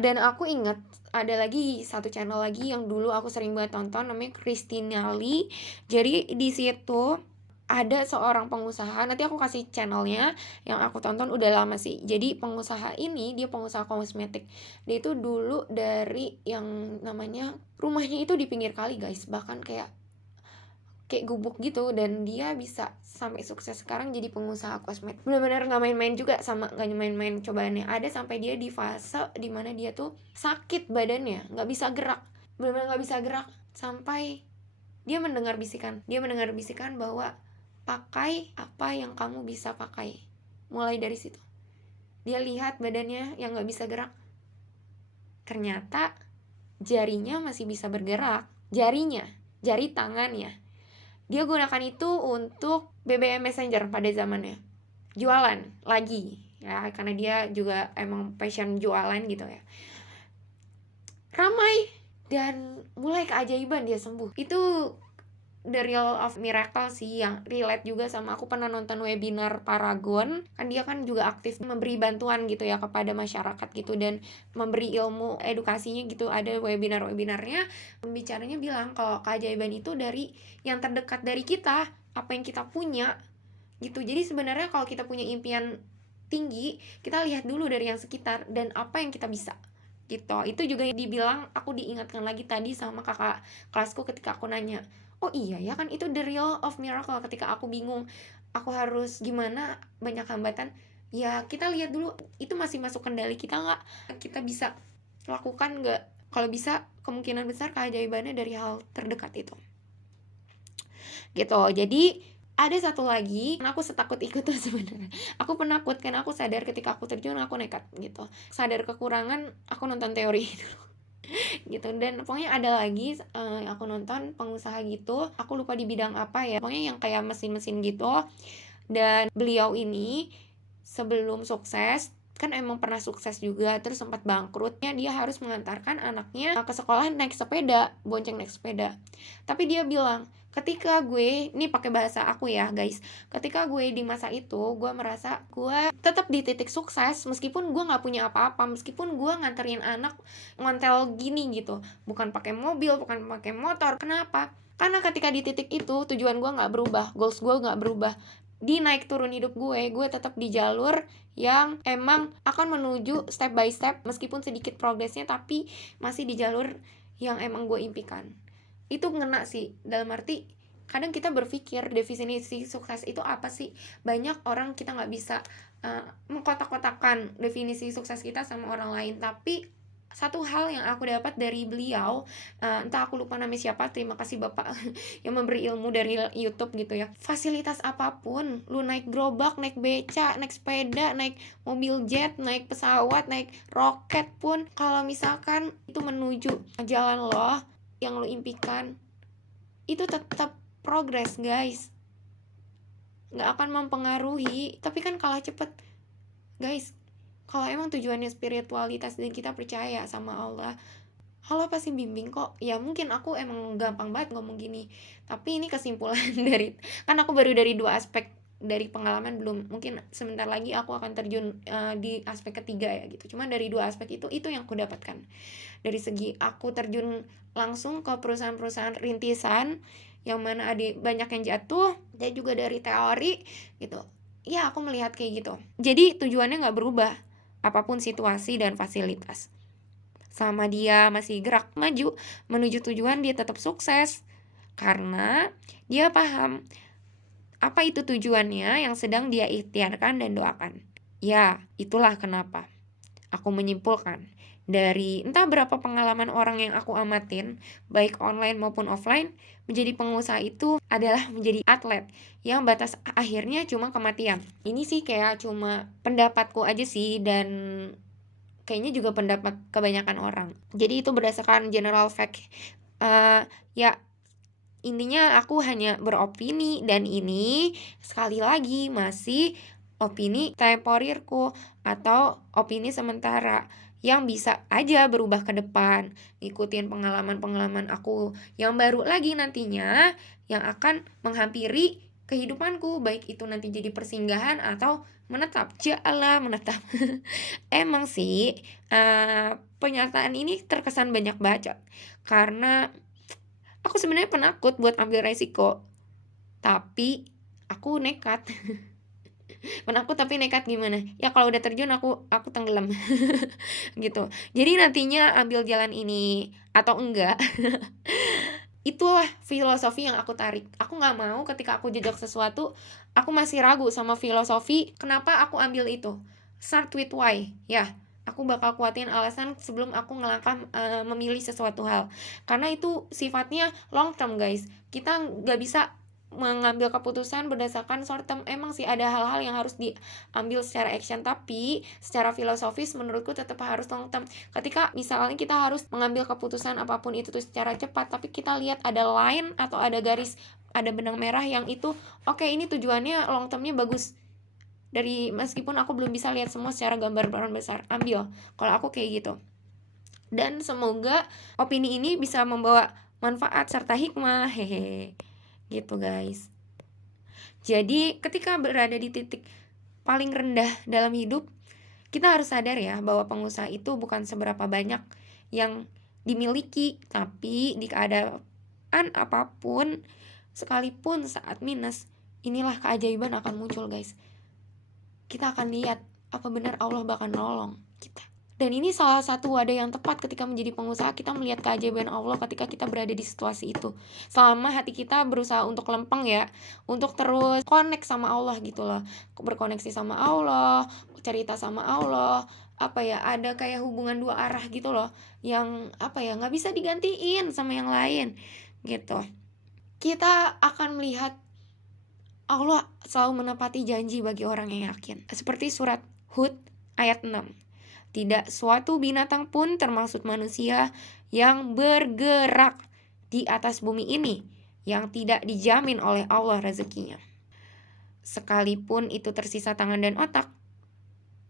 Dan aku inget ada lagi satu channel lagi yang dulu aku sering banget tonton, namanya Christina Lee. Jadi di situ ada seorang pengusaha, nanti aku kasih channelnya, yang aku tonton udah lama sih. Jadi pengusaha ini, dia pengusaha kosmetik. Dia itu dulu dari yang namanya, rumahnya itu di pinggir kali guys, bahkan kayak gubuk gitu, dan dia bisa sampai sukses sekarang jadi pengusaha kosmetik. Benar-benar nggak main-main juga, sama nggak main-main cobaannya. Ada sampai dia di fase dimana dia tuh sakit badannya, nggak bisa gerak, benar-benar nggak bisa gerak, sampai dia mendengar bisikan bahwa pakai apa yang kamu bisa pakai. Mulai dari situ dia lihat badannya yang nggak bisa gerak, ternyata jarinya masih bisa bergerak, jari tangannya. Dia gunakan itu untuk BBM Messenger pada zamannya. Jualan lagi ya, karena dia juga emang passion jualan gitu ya. Ramai dan mulai keajaiban dia sembuh. Itu the real of miracle sih, yang relate juga sama aku pernah nonton webinar Paragon. Kan dia kan juga aktif memberi bantuan gitu ya kepada masyarakat gitu, dan memberi ilmu edukasinya gitu. Ada webinar-webinarnya, pembicaranya bilang kalau keajaiban itu dari yang terdekat dari kita, apa yang kita punya gitu. Jadi sebenarnya kalau kita punya impian tinggi, kita lihat dulu dari yang sekitar dan apa yang kita bisa gitu. Itu juga dibilang, aku diingatkan lagi tadi sama kakak kelasku ketika aku nanya, oh iya ya, kan itu the real of miracle. Ketika aku bingung aku harus gimana, banyak hambatan, ya kita lihat dulu itu masih masuk kendali kita nggak, kita bisa lakukan nggak. Kalau bisa, kemungkinan besar keajaibannya dari hal terdekat itu gitu. Jadi ada satu lagi, aku setakut itu sebenarnya. Aku penakut karena aku sadar ketika aku terjun aku nekat gitu. Sadar kekurangan, aku nonton teori dulu gitu. Dan pokoknya ada lagi aku nonton pengusaha gitu, aku lupa di bidang apa ya, pokoknya yang kayak mesin-mesin gitu. Dan beliau ini sebelum sukses, kan emang pernah sukses juga, terus sempat bangkrutnya, dia harus mengantarkan anaknya ke sekolah naik sepeda, bonceng naik sepeda. Tapi dia bilang, ketika gue, ini pakai bahasa aku ya guys, ketika gue di masa itu, gue merasa gue tetap di titik sukses meskipun gue nggak punya apa-apa, meskipun gue nganterin anak ngontel gini gitu, bukan pakai mobil, bukan pakai motor. Kenapa? Karena ketika di titik itu, tujuan gue nggak berubah, goals gue nggak berubah. Di naik turun hidup gue tetap di jalur yang emang akan menuju step by step, meskipun sedikit progresnya, tapi masih di jalur yang emang gue impikan. Itu ngena sih, dalam arti kadang kita berpikir definisi sukses itu apa sih. Banyak orang, kita nggak bisa mengkotak-kotakan definisi sukses kita sama orang lain. Tapi satu hal yang aku dapat dari beliau, entah aku lupa namanya siapa, terima kasih bapak yang memberi ilmu dari YouTube gitu ya. Fasilitas apapun, lu naik gerobak, naik beca, naik sepeda, naik mobil jet, naik pesawat, naik roket pun, kalau misalkan itu menuju jalan lo yang lo impikan, itu tetap progres guys, nggak akan mempengaruhi. Tapi kan kalah cepet guys, kalau emang tujuannya spiritualitas dan kita percaya sama Allah pasti bimbing kok. Ya mungkin aku emang gampang banget ngomong gini, tapi ini kesimpulan dari, kan aku baru dari dua aspek dari pengalaman, belum, mungkin sebentar lagi aku akan terjun di aspek ketiga ya gitu. Cuman dari dua aspek itu yang aku dapatkan. Dari segi aku terjun langsung ke perusahaan-perusahaan rintisan yang mana ada banyak yang jatuh, dan juga dari teori gitu. Ya aku melihat kayak gitu. Jadi tujuannya nggak berubah apapun situasi dan fasilitas. Sama dia masih gerak maju menuju tujuan, dia tetap sukses. Karena dia paham apa itu tujuannya yang sedang dia ikhtiarkan dan doakan. Ya, itulah kenapa aku menyimpulkan dari entah berapa pengalaman orang yang aku amatin, baik online maupun offline, menjadi pengusaha itu adalah menjadi atlet yang batas akhirnya cuma kematian. Ini sih kayak cuma pendapatku aja sih, dan kayaknya juga pendapat kebanyakan orang. Jadi itu berdasarkan general fact. Ya intinya aku hanya beropini, dan ini sekali lagi masih opini temporirku atau opini sementara yang bisa aja berubah ke depan, ikutin pengalaman-pengalaman aku yang baru lagi nantinya yang akan menghampiri kehidupanku, baik itu nanti jadi persinggahan atau menetap. Jalan menetap. Emang sih pernyataan ini terkesan banyak bacot, karena aku sebenarnya penakut buat ambil resiko, tapi aku nekat. Penakut tapi nekat gimana? Ya kalau udah terjun aku tenggelam. Gitu. Jadi nantinya ambil jalan ini atau enggak, itulah filosofi yang aku tarik. Aku nggak mau ketika aku jejak sesuatu, aku masih ragu sama filosofi kenapa aku ambil itu. Start with why, ya. Aku bakal kuatin alasan sebelum aku ngelangkah memilih sesuatu hal. Karena itu sifatnya long term, guys. Kita nggak bisa mengambil keputusan berdasarkan short term. Emang sih ada hal-hal yang harus diambil secara action, tapi secara filosofis menurutku tetap harus long term. Ketika misalnya kita harus mengambil keputusan apapun itu tuh secara cepat, tapi kita lihat ada line atau ada garis, ada benang merah yang itu oke, ini tujuannya long termnya bagus. Dari meskipun aku belum bisa lihat semua secara gambaran besar, ambil. Kalau aku kayak gitu. Dan semoga opini ini bisa membawa manfaat serta hikmah. Hehe. Gitu, guys. Jadi ketika berada di titik paling rendah dalam hidup, kita harus sadar ya bahwa pengusaha itu bukan seberapa banyak yang dimiliki, tapi di keadaan apapun, sekalipun saat minus, inilah keajaiban akan muncul, guys. Kita akan lihat apa benar Allah bakal nolong kita. Dan ini salah satu wadah yang tepat ketika menjadi pengusaha, kita melihat keajaiban Allah ketika kita berada di situasi itu. Selama hati kita berusaha untuk lempeng ya, untuk terus connect sama Allah gitu loh. Berkoneksi sama Allah, cerita sama Allah, ada kayak hubungan dua arah gitu loh, yang nggak bisa digantiin sama yang lain gitu. Kita akan melihat Allah selalu menepati janji bagi orang yang yakin. Seperti surat Hud ayat 6. Tidak suatu binatang pun termasuk manusia yang bergerak di atas bumi ini yang tidak dijamin oleh Allah rezekinya. Sekalipun itu tersisa tangan dan otak,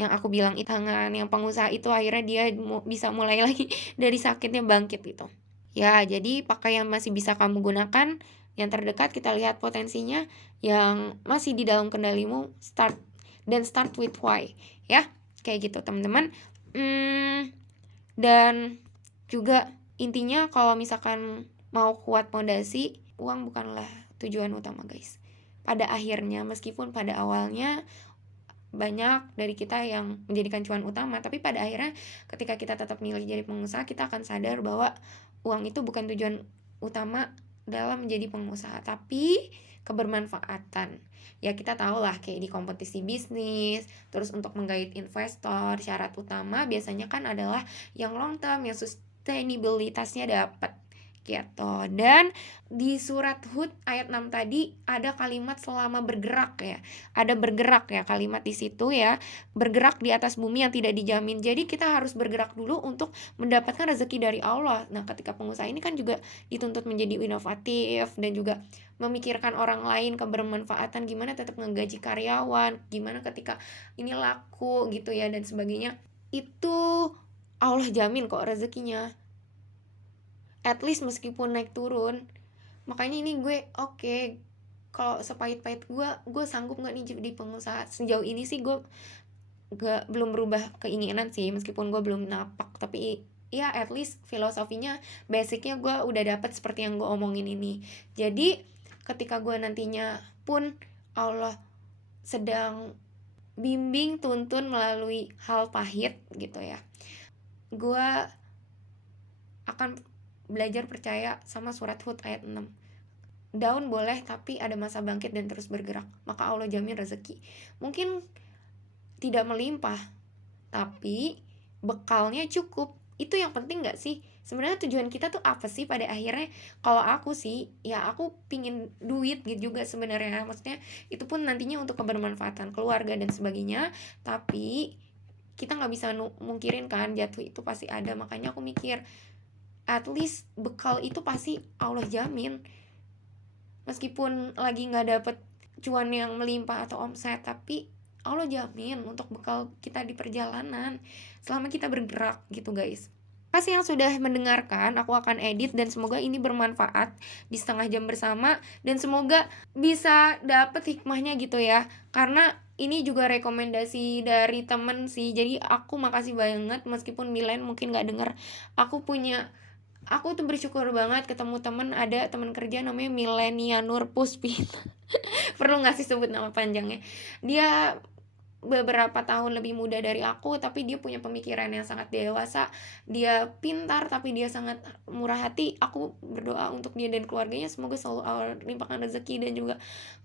yang aku bilang itu tangan yang pengusaha itu akhirnya dia bisa mulai lagi dari sakitnya bangkit gitu. Ya, jadi pakai yang masih bisa kamu gunakan, yang terdekat kita lihat potensinya, yang masih di dalam kendalimu start with why, ya. Kayak gitu, teman-teman. Dan juga intinya kalau misalkan mau kuat pondasi, uang bukanlah tujuan utama, guys. Pada akhirnya, meskipun pada awalnya banyak dari kita yang menjadikan cuan utama, tapi pada akhirnya ketika kita tetap milih jadi pengusaha, kita akan sadar bahwa uang itu bukan tujuan utama dalam menjadi pengusaha, tapi kebermanfaatan. Ya kita tahu lah kayak di kompetisi bisnis, terus untuk menggait investor, syarat utama biasanya kan adalah yang long term, yang sustainabilitasnya dapat gitu. Dan di surat Hud ayat 6 tadi ada kalimat selama bergerak ya. Ada bergerak ya kalimat di situ ya. Bergerak di atas bumi yang tidak dijamin. Jadi kita harus bergerak dulu untuk mendapatkan rezeki dari Allah. Nah, ketika pengusaha ini kan juga dituntut menjadi inovatif dan juga memikirkan orang lain, kebermanfaatan, gimana tetap ngegaji karyawan, gimana ketika ini laku gitu ya dan sebagainya. Itu Allah jamin kok rezekinya. At least meskipun naik turun. Makanya ini gue kalau sepahit-pahit gue sanggup gak nih jadi pengusaha. Sejauh ini sih gue belum berubah keinginan sih, meskipun gue belum napak. Tapi ya at least filosofinya, basicnya gue udah dapet seperti yang gue omongin ini. Jadi ketika gue nantinya pun Allah sedang bimbing, tuntun melalui hal pahit gitu ya, gue akan belajar percaya sama surat Hud ayat 6. Daun boleh, tapi ada masa bangkit dan terus bergerak. Maka Allah jamin rezeki. Mungkin tidak melimpah, tapi bekalnya cukup. Itu yang penting gak sih? Sebenarnya tujuan kita tuh apa sih pada akhirnya? Kalau aku sih, ya aku pingin duit gitu juga sebenarnya. Maksudnya itu pun nantinya untuk kebermanfaatan keluarga dan sebagainya. Tapi kita gak bisa mungkirin kan, jatuh itu pasti ada. Makanya aku mikir, at least bekal itu pasti Allah jamin. Meskipun lagi gak dapet cuan yang melimpah atau omset, tapi Allah jamin untuk bekal kita di perjalanan selama kita bergerak gitu, guys. Kasih yang sudah mendengarkan, aku akan edit dan semoga ini bermanfaat di setengah jam bersama, dan semoga bisa dapet hikmahnya gitu ya. Karena ini juga rekomendasi dari temen sih, jadi aku makasih banget meskipun Milen mungkin nggak denger. Aku tuh bersyukur banget ketemu temen, ada temen kerja namanya Milenia Nur Puspin. Perlu nggak sih sebut nama panjangnya? Dia beberapa tahun lebih muda dari aku, tapi dia punya pemikiran yang sangat dewasa. Dia pintar, tapi dia sangat murah hati. Aku berdoa untuk dia dan keluarganya, semoga selalu Allah limpahkan rezeki dan juga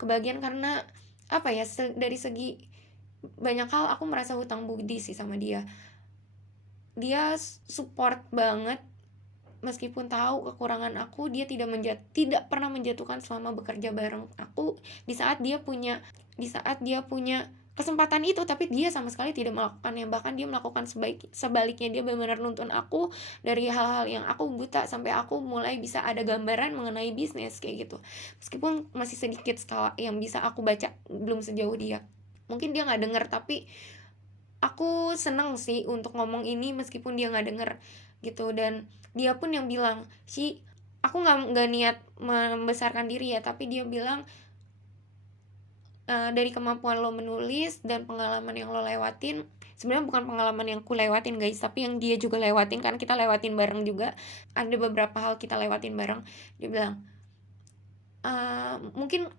kebahagiaan, karena apa ya, dari segi banyak hal aku merasa hutang budi sih sama dia. Dia support banget, meskipun tahu kekurangan aku, dia tidak pernah menjatuhkan selama bekerja bareng aku di saat dia punya kesempatan itu, tapi dia sama sekali tidak melakukannya. Bahkan dia melakukan sebaliknya, dia benar-benar nuntun aku dari hal-hal yang aku buta sampai aku mulai bisa ada gambaran mengenai bisnis kayak gitu. Meskipun masih sedikit skala yang bisa aku baca, belum sejauh dia. Mungkin dia nggak denger, tapi aku seneng sih untuk ngomong ini meskipun dia nggak denger gitu. Dan dia pun yang bilang sih, aku nggak niat membesarkan diri ya, tapi dia bilang dari kemampuan lo menulis dan pengalaman yang lo lewatin, sebenarnya bukan pengalaman yang ku lewatin guys, tapi yang dia juga lewatin, kan kita lewatin bareng juga, ada beberapa hal kita lewatin bareng. Dia bilang mungkin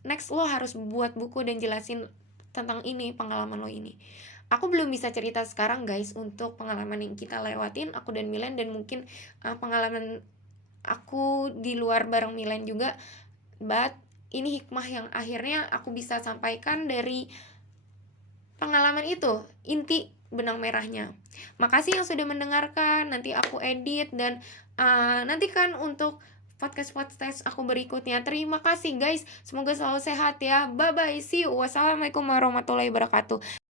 next lo harus buat buku dan jelasin tentang ini, pengalaman lo ini. Aku belum bisa cerita sekarang guys untuk pengalaman yang kita lewatin, aku dan Milen, dan mungkin pengalaman aku di luar bareng Milen juga. But ini hikmah yang akhirnya aku bisa sampaikan dari pengalaman itu, inti benang merahnya. Makasih yang sudah mendengarkan. Nanti aku edit dan nantikan untuk podcast aku berikutnya. Terima kasih guys, semoga selalu sehat ya. Bye bye, see you. Wassalamualaikum warahmatullahi wabarakatuh.